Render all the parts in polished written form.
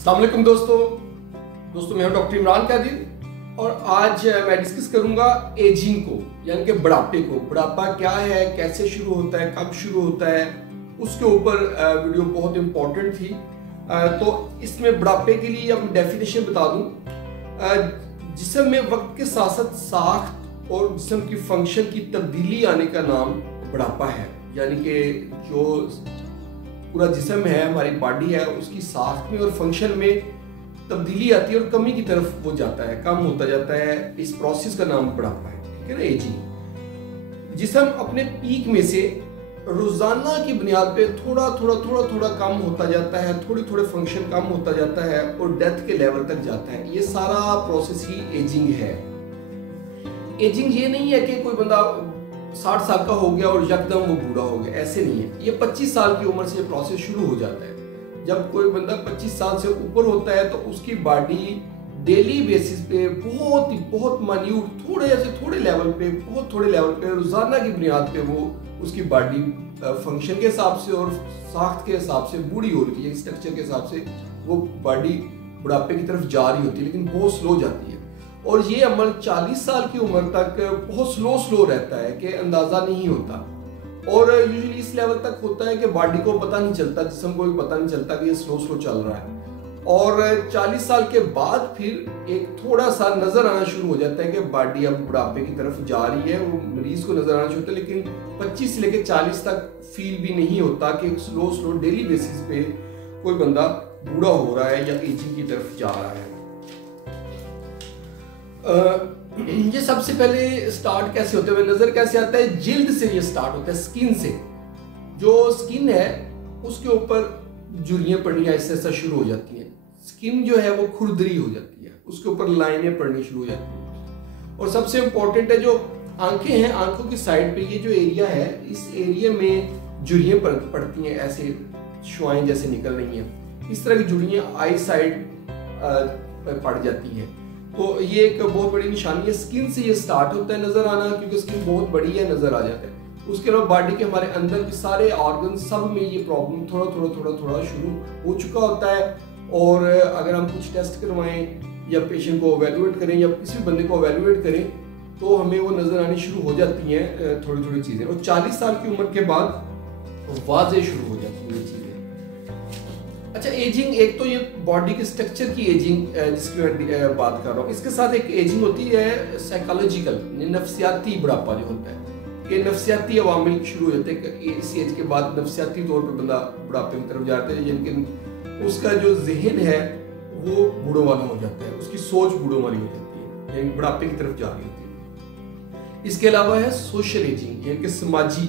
अस्सलाम वालेकुम दोस्तों मैं हूं डॉक्टर इमरान कादिर और आज मैं डिस्कस करूंगा एजिंग को, यानी कि बुढ़ापे को। बुढ़ापा क्या है, कैसे शुरू होता है, कब शुरू होता है, उसके ऊपर वीडियो बहुत इंपॉर्टेंट थी। तो इसमें बुढ़ापे के लिए अब डेफिनेशन बता दूं। जिस्म में वक्त के साथ साथ साख्त और जिस्म की फंक्शन की तब्दीली आने का नाम बुढ़ापा है। यानी कि जो पूरा जिस्म है, हमारी बॉडी है, उसकी साख्त में और फंक्शन में तब्दीली आती है और कमी की तरफ वो जाता है, कम होता जाता है। इस प्रोसेस का नाम बुढ़ापा है, ठीक है ना, एजिंग। जिस्म अपने पीक में से रोजाना की बुनियाद पे थोड़ा कम होता जाता है, थोड़े फंक्शन कम होता जाता है और डेथ के लेवल तक जाता है। ये सारा प्रोसेस ही एजिंग है। एजिंग ये नहीं है कि कोई बंदा 60 साल का हो गया और यकदम वो बूढ़ा हो गया, ऐसे नहीं है। ये 25 साल की उम्र से ये प्रोसेस शुरू हो जाता है। जब कोई बंदा 25 साल से ऊपर होता है तो उसकी बॉडी डेली बेसिस पे बहुत मान्यूट थोड़े लेवल पे रोजाना की बुनियाद पे वो उसकी बॉडी फंक्शन के हिसाब से और साख्त के हिसाब से बूढ़ी हो रही है। स्ट्रक्चर के हिसाब से वो बॉडी बुढ़ापे की तरफ जा रही होती है, लेकिन बहुत स्लो जाती है। और ये अमल 40 साल की उम्र तक बहुत स्लो रहता है कि अंदाजा नहीं होता। और यूजुअली इस लेवल तक होता है कि बॉडी को पता नहीं चलता, जिस्म को भी पता नहीं चलता कि ये स्लो चल रहा है। और 40 साल के बाद फिर एक थोड़ा सा नजर आना शुरू हो जाता है कि बॉडी अब बुढ़ापे की तरफ जा रही है। वो मरीज को नजर आना शुरू होता है, लेकिन 25 से लेकर 40 तक फील भी नहीं होता कि स्लो डेली बेसिस पे कोई बंदा बूढ़ा हो रहा है या एजिंग की तरफ जा रहा है। ये सबसे पहले स्टार्ट कैसे होते हुए नजर कैसे आता है? जिल्द से ये स्टार्ट होता है, स्किन से। जो स्किन है उसके ऊपर झुर्रियां पड़नी ऐसा शुरू हो जाती हैं। स्किन जो है वो खुरदरी हो जाती है, उसके ऊपर लाइनें पड़नी शुरू हो जाती हैं। और सबसे इंपॉर्टेंट है जो आंखें हैं, आंखों की साइड पे ये जो एरिया है, इस एरिया में झुर्रियां पड़ती हैं, ऐसे शुआएं जैसे निकल रही हैं। इस तरह की झुर्रियां आई साइड पड़ जाती हैं। तो ये एक बहुत बड़ी निशानी है। स्किन से ये स्टार्ट होता है नजर आना, क्योंकि स्किन बहुत बड़ी है, नजर आ जाता है। उसके अलावा बॉडी के हमारे अंदर के सारे ऑर्गन सब में ये प्रॉब्लम थोड़ा शुरू हो चुका होता है। और अगर हम कुछ टेस्ट करवाएं या पेशेंट को एवेल्युएट करें या किसी भी बंदे को एवेल्युएट करें तो हमें वो नजर आनी शुरू हो जाती हैं थोड़ी चीजें। और 40 साल की उम्र के बाद वाजे शुरू हो जाती हैं ये चीजें। अच्छा, एजिंग एक तो ये बॉडी के स्ट्रक्चर की एजिंग जिसकी मैं बात कर रहा हूँ, इसके साथ एक एजिंग होती है साइकोलॉजिकल, नफ्सियाती बुढ़ापा जो होता है। कि नफ्सियाती अवामिल शुरू हो जाते हैं इस एज के बाद। नफ्सियाती तौर पर बंदा बुढ़ापे की तरफ जाता है, यानी उसका जो जहन है वो बूढ़ों वाला हो जाता है, उसकी सोच बूढ़ों वाली हो जाती है, यानी बुढ़ापे की तरफ जा रही होती है। इसके अलावा है सोशल एजिंग, यानी कि समाजी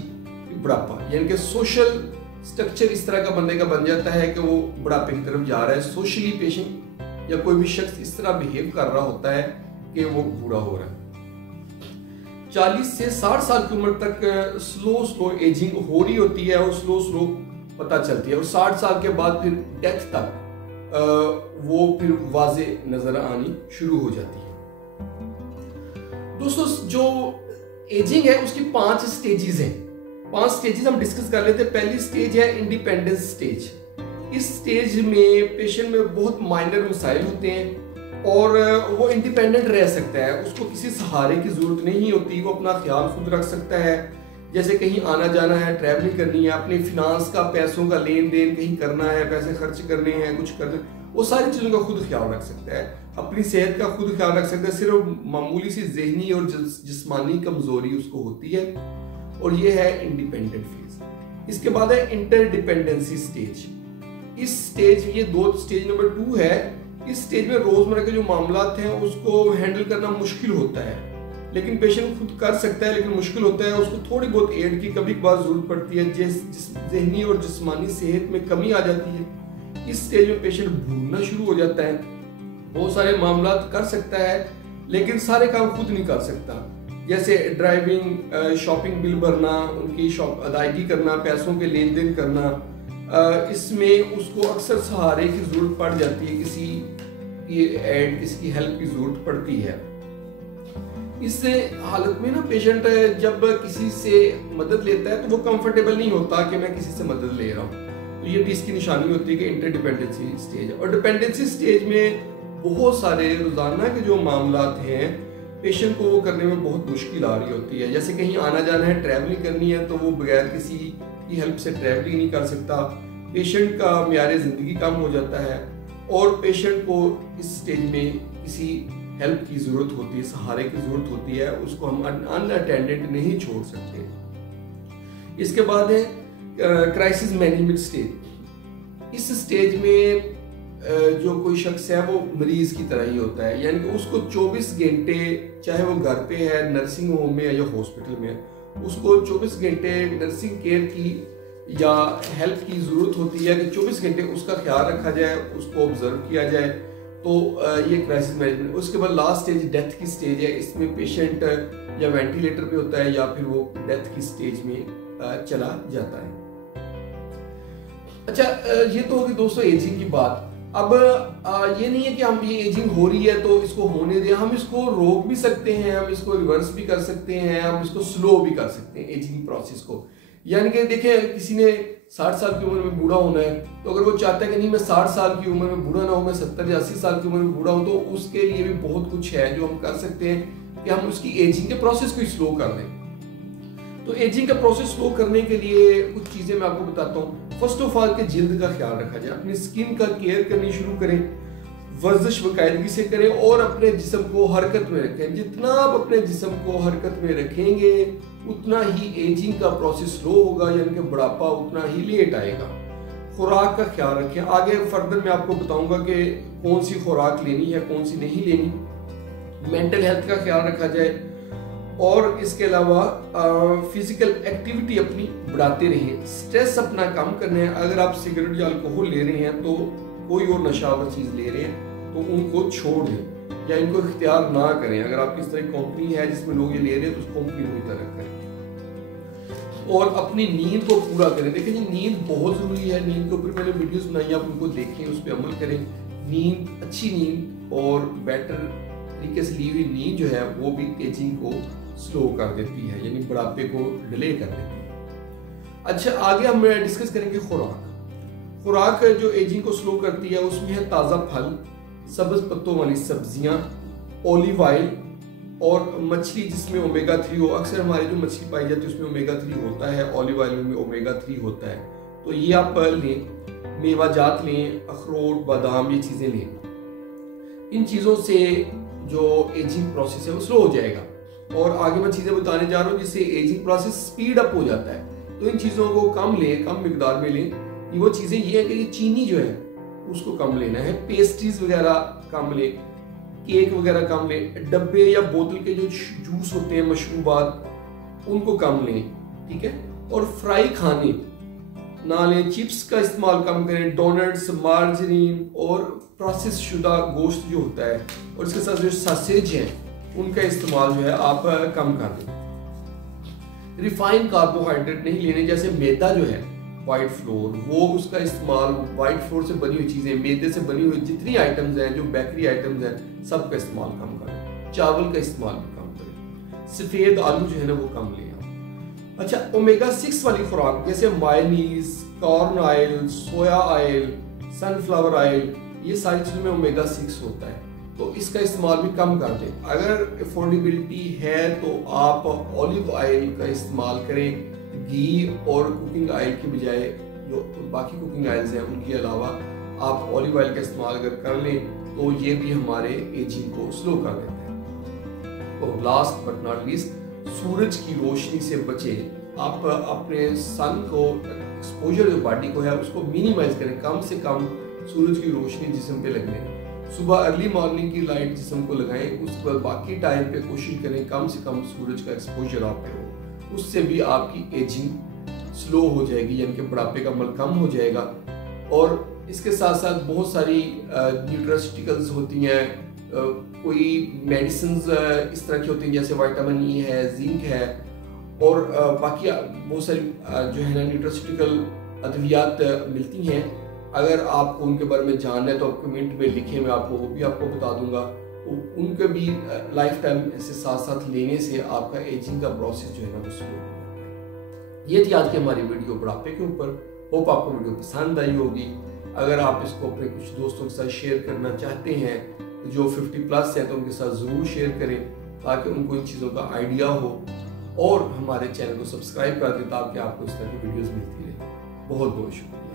बुढ़ापा, यानी कि सोशल स्ट्रक्चर इस तरह का बंदे का बन जाता है कि वो बुढ़ापे की तरफ जा रहा है। सोशली पेशेंट या कोई भी शख्स इस तरह बिहेव कर रहा होता है कि वो बूढ़ा हो रहा है। 40 से 60 साल की उम्र तक स्लो एजिंग हो रही होती है और स्लो पता चलती है। और 60 साल के बाद फिर डेथ तक वो फिर वाजे नजर आनी शुरू हो जाती है। दोस्तों, जो एजिंग है उसकी 5 स्टेजेस हैं। 5 स्टेजेस हम डिस्कस कर लेते हैं। पहली स्टेज है इंडिपेंडेंस स्टेज। इस स्टेज में पेशेंट में बहुत माइनर मसाइल होते हैं और वो इंडिपेंडेंट रह सकता है, उसको किसी सहारे की जरूरत नहीं होती, वो अपना ख्याल खुद रख सकता है। जैसे कहीं आना जाना है, ट्रैवलिंग करनी है, अपने फिनांस का, पैसों का लेन देन कहीं करना है, पैसे खर्च करने हैं, कुछ करना, वो सारी चीज़ों का खुद ख्याल रख सकता है। अपनी सेहत का खुद ख्याल रख सकता है। सिर्फ मामूली सी जहनी और जिस्मानी कमजोरी उसको होती है, और ये है इंडिपेंडेंट फेज। इसके बाद है इंटरडिपेंडेंसी स्टेज। इस स्टेज, ये स्टेज नंबर 2 है। इस स्टेज में रोजमर्रा के जो मामलात हैं उसको हैंडल करना मुश्किल होता है, लेकिन पेशेंट खुद कर सकता है, लेकिन मुश्किल होता है। उसको थोड़ी बहुत एड की कभी कभार जरूरत पड़ती है, जहनी और जिस्मानी सेहत में कमी आ जाती है। इस स्टेज में पेशेंट भूलना शुरू हो जाता है, बहुत सारे मामलात कर सकता है लेकिन सारे काम खुद नहीं कर सकता। जैसे ड्राइविंग, शॉपिंग बिल भरना, उनकी अदायगी करना, पैसों के लेन देन करना, इसमें उसको अक्सर सहारे की जरूरत पड़ जाती है, किसी की हेल्प की जरूरत पड़ती है। इस हालत में ना पेशेंट जब किसी से मदद लेता है तो वो कंफर्टेबल नहीं होता कि मैं किसी से मदद ले रहा हूँ। तो ये भी इसकी निशानी होती है कि इंटरडिपेंडेंसी स्टेज है। और डिपेंडेंसी स्टेज में बहुत सारे रोजाना के जो मामलात हैं पेशेंट को वो करने में बहुत मुश्किल आ रही होती है। जैसे कहीं आना जाना है, ट्रैवलिंग करनी है, तो वो बगैर किसी की हेल्प से ट्रैवलिंग नहीं कर सकता। पेशेंट का म्यार ज़िंदगी कम हो जाता है और पेशेंट को इस स्टेज में किसी हेल्प की ज़रूरत होती है, सहारे की ज़रूरत होती है, उसको हम अनअटेंडेड नहीं छोड़ सकते। इसके बाद है क्राइसिस मैनेजमेंट स्टेज। इस स्टेज में जो कोई शख्स है वो मरीज की तरह ही होता है, यानी कि उसको 24 घंटे, चाहे वो घर पे है, नर्सिंग होम में है या हॉस्पिटल में है, उसको 24 घंटे नर्सिंग केयर की या हेल्प की ज़रूरत होती है कि 24 घंटे उसका ख्याल रखा जाए, उसको ऑब्जर्व किया जाए। तो ये क्राइसिस मैनेजमेंट। उसके बाद लास्ट स्टेज डेथ की स्टेज है। इसमें पेशेंट या वेंटिलेटर पे होता है या फिर वो डेथ की स्टेज में चला जाता है। अच्छा, ये तो होगी दोस्तों एजिंग की बात। अब ये नहीं है कि हम ये एजिंग हो रही है तो इसको होने दें, हम इसको रोक भी सकते हैं, हम इसको रिवर्स भी कर सकते हैं, हम इसको स्लो भी कर सकते हैं एजिंग प्रोसेस को। यानी कि देखें, किसी ने 60 साल की उम्र में बूढ़ा होना है, तो अगर वो चाहता है कि नहीं मैं 60 साल की उम्र में बूढ़ा ना हूं, मैं 70 या 80 साल की उम्र में बूढ़ा हूं, तो उसके लिए भी बहुत कुछ है जो हम कर सकते हैं कि हम उसकी एजिंग के प्रोसेस को स्लो कर दें। तो एजिंग का प्रोसेस स्लो करने के लिए कुछ चीजें मैं आपको बताता हूँ। फर्स्ट ऑफ ऑल के जिल्द का ख्याल रखा जाए, अपनी स्किन का केयर करनी शुरू करें, वर्जिश बाकायदगी से करें और अपने जिस्म को हरकत में रखें। जितना आप अपने जिस्म को हरकत में रखेंगे उतना ही एजिंग का प्रोसेस स्लो होगा, यानी कि बुढ़ापा उतना ही लेट आएगा। खुराक का ख्याल रखें। आगे फर्दर मैं आपको बताऊंगा कि कौन सी खुराक लेनी है, कौन सी नहीं लेनी। मेंटल हेल्थ का ख्याल रखा जाए और इसके अलावा फिजिकल एक्टिविटी अपनी बढ़ाते रहें। स्ट्रेस अपना कम करना है। अगर आप सिगरेट या अल्कोहल ले रहे हैं, तो कोई और नशावर चीज ले रहे हैं, तो उनको छोड़ दें या इनको इख्तियार ना करें। अगर आपकी इस तरह कंपनी है जिसमें लोग ये ले रहे हैं, तो उस कंपनी को इतना करें और अपनी नींद को पूरा करें। देखिए जी, नींद बहुत जरूरी है। नींद के ऊपर मैंने वीडियोस बनाई, आप उनको देखें, उस पर अमल करें। नींद, अच्छी नींद और बेटर तरीके से ली हुई नींद जो है वो भी एजिंग को स्लो कर देती है, यानी बुढ़ापे को डिले कर देती है। अच्छा, आगे हम डिस्कस करेंगे खुराक। खुराक जो एजिंग को स्लो करती है उसमें है ताज़ा फल, सब्ज पत्तों वाली सब्जियां, ऑलिव ऑयल और मछली जिसमें ओमेगा 3 हो। अक्सर हमारी जो मछली पाई जाती है उसमें ओमेगा 3 होता है, ऑलिव ऑयल में ओमेगा 3 होता है, तो ये आप लें। मेवाजात लें, अखरोट, बादाम, ये चीज़ें लें। इन चीज़ों से जो एजिंग प्रोसेस है वो स्लो हो जाएगा। और आगे मैं चीज़ें बताने जा रहा हूँ जिससे एजिंग प्रोसेस स्पीड अप हो जाता है। तो इन चीज़ों को कम लें, कम मिकदार में लें। ये वो चीज़ें ये है कि ये चीनी जो है उसको कम लेना है, पेस्ट्रीज वगैरह कम लें, केक वगैरह कम लें, डब्बे या बोतल के जो जूस होते हैं, मशरूबात, उनको कम लें, ठीक है। और फ्राई खाने ना लें, चिप्स का इस्तेमाल कम करें, डोनट्स, मार्जरीन और प्रोसेस शुदा गोश्त जो होता है और इसके साथ जो ससेज हैं उनका इस्तेमाल जो है आप कम कर दें। रिफाइंड कार्बोहाइड्रेट नहीं लेने, जैसे मैदा जो है, वाइट फ्लोर, वो उसका इस्तेमाल, वाइट फ्लोर से बनी हुई चीज़ें, मैदे से बनी हुई जितनी आइटम्स हैं, जो बेकरी आइटम्स हैं, सब का इस्तेमाल कम करें। चावल का इस्तेमाल भी कम करें। सफ़ेद आलू जो है ना वो कम लें। अच्छा, ओमेगा 6 वाली खुराक जैसे मायोनीज, कॉर्न ऑयल, सोया ऑयल, सनफ्लावर ऑयल, ये सारी चीज़ों में ओमेगा 6 होता है, तो इसका इस्तेमाल भी कम कर दें। अगर अफोर्डेबिलिटी है तो आप ऑलिव ऑयल का इस्तेमाल करें, घी और कुकिंग ऑयल की बजाय जो बाकी कुकिंग ऑयल्स हैं उनके अलावा आप ऑलिव ऑयल का इस्तेमाल अगर कर लें तो ये भी हमारे एजिंग को स्लो कर देते हैं। और लास्ट बट नॉट लीस्ट, सूरज की रोशनी से बचें। आप अपने सन को एक्सपोजर जो बॉडी को है उसको मिनिमाइज करें, कम से कम सूरज की रोशनी जिस्म पे लगने दें। सुबह अर्ली मॉर्निंग की लाइट जिस्म को लगाएं, उसके बाद बाकी टाइम पे कोशिश करें कम से कम सूरज का एक्सपोजर आप पे हो। उससे भी आपकी एजिंग स्लो हो जाएगी, यानी कि बुढ़ापे का अमल कम हो जाएगा। और इसके साथ साथ बहुत सारी न्यूट्रास्यूटिकल्स होती हैं, कोई मेडिसिन इस तरह की होती हैं जैसे विटामिन ई है, जिंक है और बाकी बहुत सारी जो है ना न्यूट्रास्यूटिकल अद्वियात मिलती हैं। अगर आपको उनके बारे में जानना है तो आप कमेंट में लिखें, मैं आपको वो भी आपको बता दूंगा। तो उनके भी लाइफ टाइम ऐसे साथ साथ लेने से आपका एजिंग का प्रोसेस जो है ना वो स्लो हो जाता है। ये थी आज की हमारी वीडियो बुढ़ापे के ऊपर। होप आपको वीडियो पसंद आई होगी। अगर आप इसको अपने कुछ दोस्तों के साथ शेयर करना चाहते हैं जो 50+ है तो उनके साथ ज़रूर शेयर करें ताकि उनको इन चीज़ों का आइडिया हो, और हमारे चैनल को सब्सक्राइब कर दें ताकि आपको इस तरह की वीडियोज़ मिलती रहे। बहुत बहुत शुक्रिया।